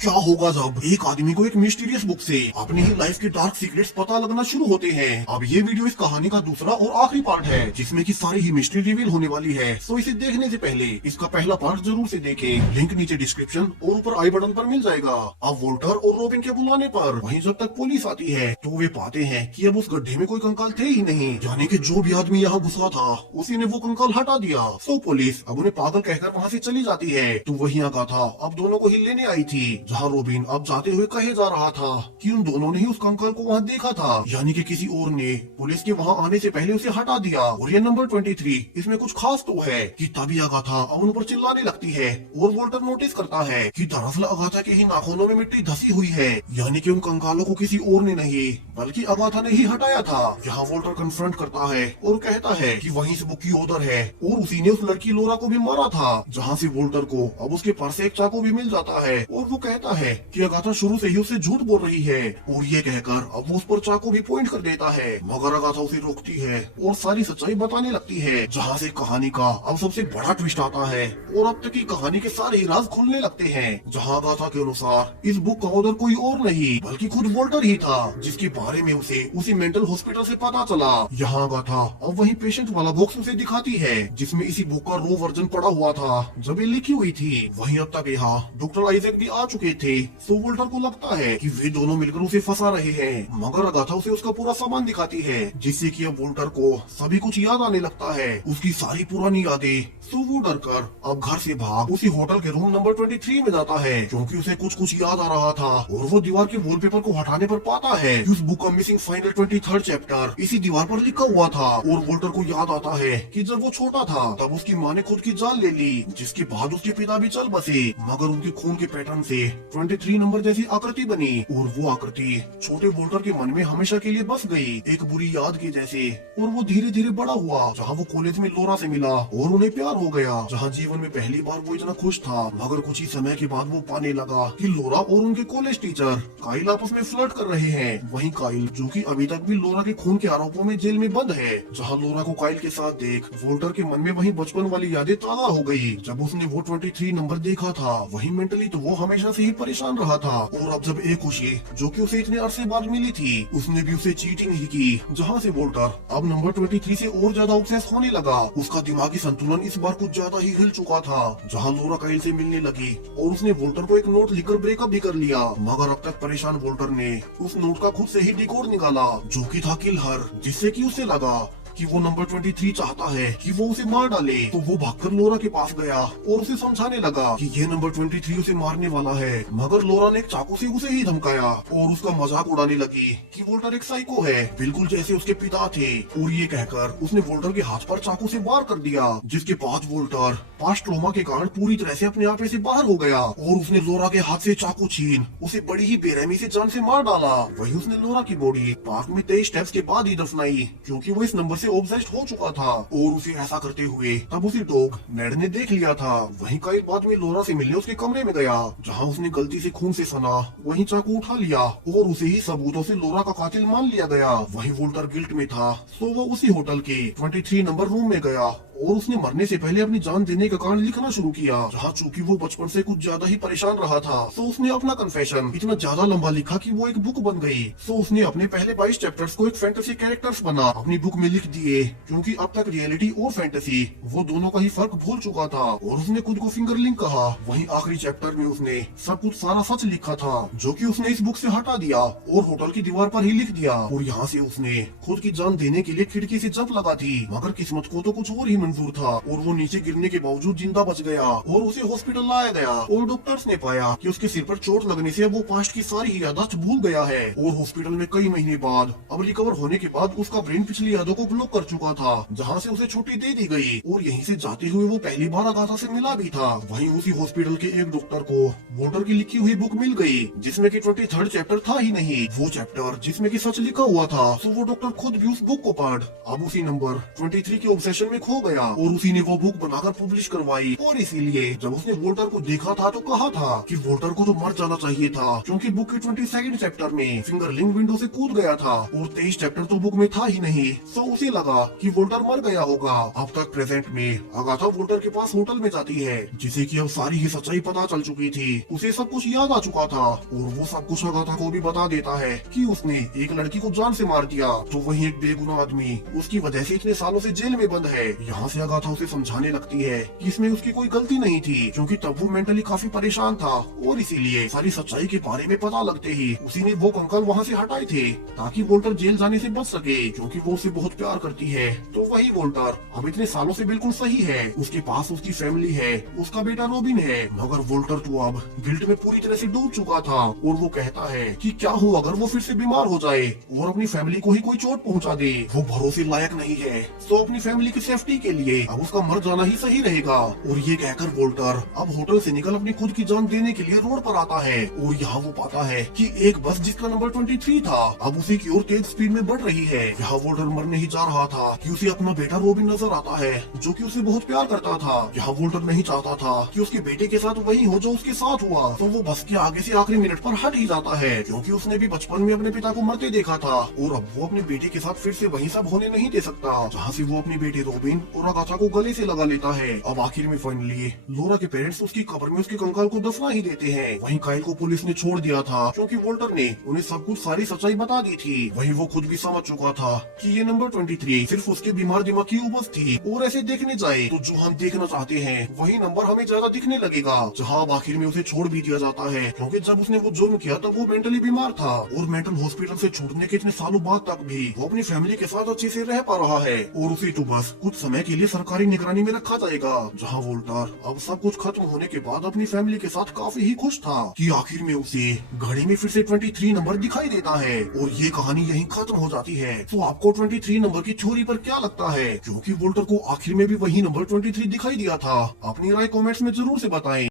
क्या होगा जब एक आदमी को एक मिस्टीरियस बुक से अपनी ही लाइफ के डार्क सीक्रेट्स पता लगना शुरू होते हैं। अब ये वीडियो इस कहानी का दूसरा और आखिरी पार्ट है जिसमें की सारी ही मिस्ट्री रिवील होने वाली है। सो इसे देखने से पहले इसका पहला पार्ट जरूर से देखें। लिंक नीचे डिस्क्रिप्शन और ऊपर आई बटन पर मिल जाएगा। अब वोल्टर और रोबिन के बुलाने पर वहीं जब तक पुलिस आती है तो वे पाते हैं कि अब उस गड्ढे में कोई कंकाल थे ही नहीं, यानी कि जो भी आदमी यहाँ घुसा था उसी ने वो कंकाल हटा दिया। सो पुलिस अब उन्हें पागल कहकर वहाँ से चली जाती है। तो वही आगा था अब दोनों को ही लेने आई थी, जहाँ रोबिन अब जाते हुए कहे जा रहा था कि उन दोनों ने ही उस कंकाल को वहाँ देखा था, यानी कि किसी और ने पुलिस के वहाँ आने से पहले उसे हटा दिया। और ये नंबर 23 इसमें कुछ खास तो है कि तभी अगाथा उन पर चिल्लाने लगती है और वोल्टर नोटिस करता है कि दरअसल अगाथा के ही नाखूनों में मिट्टी धसी हुई है, यानी कि उन कंकालों को किसी और ने नहीं बल्कि अगाथा ने ही हटाया था। यहाँ वोल्टर कन्फ्रंट करता है और कहता है कि वहीं से बुक की ओदर है और उसी ने उस लड़की लोरा को भी मारा था, जहाँ से वोल्टर को अब उसके पर्स से एक चाकू भी मिल जाता है और वो कहता है कि अगाथा शुरू से ही उसे झूठ बोल रही है। और ये कहकर अब वो उस पर चाकू भी पॉइंट कर देता है, मगर अगाथा उसे रोकती है और सारी सच्चाई बताने लगती है, जहाँ से कहानी का अब सबसे बड़ा ट्विस्ट आता है और अब तक की कहानी के सारे ही राज खुलने लगते हैं। जहाँ अगाथा के अनुसार इस बुक का ऑथर कोई और नहीं बल्कि खुद वोल्टर ही था, जिसके बारे में उसे उसी मेंटल हॉस्पिटल से पता चला। यहाँ अगाथा अब वही पेशेंट वाला बॉक्स उसे दिखाती है जिसमें इसी बुक का रो वर्जन पड़ा हुआ था जब ये लिखी हुई थी। वहीं अब तक यहाँ डॉक्टर आइजैक भी आ चुके थे। सो वोल्टर को लगता है कि वे दोनों मिलकर उसे फंसा रहे हैं, मगर अगाथा उसे उसका पूरा सामान दिखाती है जिससे कि अब वोल्टर को सभी कुछ याद आने लगता है, उसकी सारी पुरानी यादें। सो वो डर कर अब घर से भाग उसी होटल के रूम नंबर 23 में जाता है क्योंकि उसे कुछ याद आ रहा था। और वो दीवार के वॉलपेपर को हटाने पर पाता है कि उस बुक का मिसिंग फाइनल 23rd चैप्टर इसी दीवार पर लिखा हुआ था। और वोल्टर को याद आता है कि जब वो छोटा था तब उसकी माँ ने खुद की जान ले ली, जिसके बाद उसके पिता भी चल बसे, मगर उनके खून के पैटर्न से 23 नंबर जैसी आकृति बनी और वो आकृति छोटे वोल्टर के मन में हमेशा के लिए बस गई, एक बुरी याद के जैसे। और वो धीरे धीरे बड़ा हुआ, जहाँ वो कॉलेज में लोरा से मिला और उन्हें प्यार हो गया, जहाँ जीवन में पहली बार वो इतना खुश था। मगर कुछ ही समय के बाद वो पाने लगा कि लोरा और उनके कॉलेज टीचर काइल आपस में फ्लर्ट कर रहे हैं। वहीं काइल जो कि अभी तक भी लोरा के खून के आरोपों में जेल में बंद है। जहाँ लोरा को काइल के साथ देख वोल्टर के मन में वही बचपन वाली यादें ताजा हो गई जब उसने वो 23 नंबर देखा था। वही मेंटली तो वो हमेशा से ही परेशान रहा था। और अब जब एक खुशी जो कि उसे इतने अरसे बाद मिली थी उसने भी उसे चीटिंग ही की, जहाँ से वोल्टर अब नंबर 23 से और ज्यादा ऑब्सेस होने लगा। उसका दिमागी संतुलन इस बार कुछ ज्यादा ही हिल चुका था। जहाँ लोरा काइल से मिलने लगी और उसने वोल्टर को एक नोट लिखकर ब्रेकअप भी कर लिया, मगर अब तक परेशान वोल्टर ने उस नोट का खुद से ही डिकोड निकाला जो कि था किल हर, जिससे कि उसे लगा कि वो नंबर 23 चाहता है कि वो उसे मार डाले। तो वो भागकर लोरा के पास गया और उसे समझाने लगा कि ये नंबर 23 उसे मारने वाला है, मगर लोरा ने एक चाकू से उसे ही धमकाया और उसका मजाक उड़ाने लगी कि वोल्टर एक साइको है, बिल्कुल जैसे उसके पिता थे। और ये कहकर उसने वोल्टर के हाथ पर चाकू से वार कर दिया, जिसके बाद वोल्टर पास्ट ट्रॉमा के कारण पूरी तरह से अपने आप से बाहर हो गया और उसने लोरा के हाथ से चाकू छीन उसे बड़ी ही बेरहमी से जान से मार डाला। वही उसने लोरा की बॉडी पार्क में 23 स्टेप्स के बाद ही दफनाई, क्योंकि वो इस नंबर से ऑब्सेस्ड हो चुका था। और उसे ऐसा करते हुए तब उसे डॉग नेड ने देख लिया था। वहीं कई बाद में लोरा से मिलने उसके कमरे में गया, जहां उसने गलती से खून से सना वहीं चाकू उठा लिया और उसे ही सबूतों से लोरा का कातिल मान लिया गया। वहीं वोल्टर गिल्ट में था, तो वो उसी होटल के 23 नंबर रूम में गया और उसने मरने से पहले अपनी जान देने का कारण लिखना शुरू किया, जहाँ चूंकि वो बचपन से कुछ ज्यादा ही परेशान रहा था। तो उसने अपना कन्फेशन इतना ज्यादा लंबा लिखा कि वो एक बुक बन गई। तो उसने अपने पहले 22 चैप्टर्स को एक फैंटेसी कैरेक्टर्स बना अपनी बुक में लिख दिए, क्योंकि अब तक रियलिटी और फैंटेसी वो दोनों का ही फर्क भूल चुका था। और उसने खुद को फिंगरलिंग कहा। वहीं आखिरी चैप्टर में उसने सब कुछ सारा सच लिखा था, जो कि उसने इस बुक से हटा दिया और होटल की दीवार पर ही लिख दिया। और यहाँ से उसने खुद की जान देने के लिए खिड़की से जंप लगा थी, मगर किस्मत को तो कुछ और ही मंजूर था और वो नीचे गिरने के बावजूद जिंदा बच गया और उसे हॉस्पिटल लाया गया। और डॉक्टर्स ने पाया कि उसके सिर पर चोट लगने से वो पास्ट की सारी ही यादाश्त भूल गया है। और हॉस्पिटल में कई महीने बाद अब रिकवर होने के बाद उसका ब्रेन पिछली यादों को ब्लॉक कर चुका था, जहाँ से उसे छुट्टी दे दी गई। और यहीं से जाते हुए वो पहली बार अगाथा से मिला भी था। वहीं उसी हॉस्पिटल के एक डॉक्टर को वोल्टर की लिखी हुई बुक मिल गई, जिसमें कि 23rd चैप्टर था ही नहीं, वो चैप्टर जिसमें कि सच लिखा हुआ था। तो वो डॉक्टर खुद भी उस बुक को पढ़ अब उसी नंबर 23 के ऑब्सेशन में खो गया। गया और उसी ने वो बुक बनाकर पब्लिश करवाई। और इसीलिए जब उसने वोल्टर को देखा था तो कहा था कि वोल्टर को तो मर जाना चाहिए था, क्योंकि बुक के 22nd चैप्टर में फिंगरलिंग विंडो से कूद गया था और 23 चैप्टर तो बुक में था ही नहीं। तो उसे लगा कि वोल्टर मर गया होगा। अब तक प्रेजेंट में अगाथा वोल्टर के पास होटल में जाती है, जिसे कि अब सारी ही सच्चाई पता चल चुकी थी। उसे सब कुछ याद आ चुका था और वो सब कुछ अगाथा को भी बता देता है कि उसने एक लड़की को जान से मार दिया, तो वही एक बेगुनाह आदमी उसकी वजह से इतने सालों से जेल में बंद है। यहाँ से अगाथा उसे समझाने लगती है कि इसमें उसकी कोई गलती नहीं थी, क्योंकि तब वो मेंटली काफी परेशान था और इसीलिए सारी सच्चाई के बारे में पता लगते ही उसी ने वो कंकाल वहाँ से हटाए थे ताकि वोल्टर जेल जाने से बच सके, क्योंकि वो उसे बहुत प्यार करती है। तो वही वोल्टर अब इतने सालों से बिल्कुल सही है, उसके पास उसकी फैमिली है, उसका बेटा रोबिन है। मगर वोल्टर तो अब गिल्ट में पूरी तरह से डूब चुका था और वो कहता है कि क्या हो अगर वो फिर से बीमार हो जाए और अपनी फैमिली को ही कोई चोट पहुंचा दे। वो भरोसे लायक नहीं है, तो अपनी फैमिली की सेफ्टी के लिए अब उसका मर जाना ही सही रहेगा। और ये कहकर वोल्टर अब होटल से निकल अपनी खुद की जान देने के लिए रोड पर आता है और यहाँ वो पाता है कि एक बस जिसका नंबर 23 था अब उसी की ओर तेज स्पीड में बढ़ रही है। यहाँ वोल्टर मरने ही जा रहा था कि उसे अपना बेटा रोबिन नजर आता है, जो कि उसे बहुत प्यार करता था। यहाँ वोल्टर नहीं चाहता था कि उसके बेटे के साथ वही हो जो उसके साथ हुआ, तो वो बस के आगे से आखिरी मिनट पर हट ही जाता है, क्योंकि उसने भी बचपन में अपने पिता को मरते देखा था और अब वो अपने बेटे के साथ फिर से वही सब होने नहीं दे सकता। जहाँ से वो अपने बेटे रोबिन और अगाथा को गले से लगा लेता है। अब आखिर में फाइनली लोरा के पेरेंट्स उसकी कब्र में उसके कंकाल को दफना ही देते हैं। वहीं काइल को पुलिस ने छोड़ दिया था, क्योंकि वोल्टर ने उन्हें सब कुछ सारी सच्चाई बता दी थी। वहीं वो खुद भी समझ चुका था कि ये नंबर 23 सिर्फ उसके बीमार दिमाग की उपज थी और ऐसे देखने जाए तो जो हम देखना चाहते हैं वही नंबर हमें ज्यादा दिखने लगेगा। जहाँ अब आखिर में उसे छोड़ भी दिया जाता है, क्योंकि जब उसने वो जुर्म किया तब वो मेंटली बीमार था और मेंटल हॉस्पिटल से छूटने के इतने सालों बाद तक भी वो अपनी फैमिली के साथ अच्छे से रह पा रहा है और उसे तो बस कुछ समय के लिए सरकारी निगरानी में रखा जाएगा। जहाँ वोल्टर अब सब कुछ खत्म होने के बाद अपनी फैमिली के साथ काफी ही खुश था कि आखिर में उसे घड़ी में फिर से 23 नंबर दिखाई देता है और ये कहानी यहीं खत्म हो जाती है। तो आपको 23 नंबर की थ्योरी पर क्या लगता है, क्योंकि वोल्टर को आखिर में भी वही नंबर 23 दिखाई दिया था? अपनी राय कमेंट्स में जरूर से बताएं।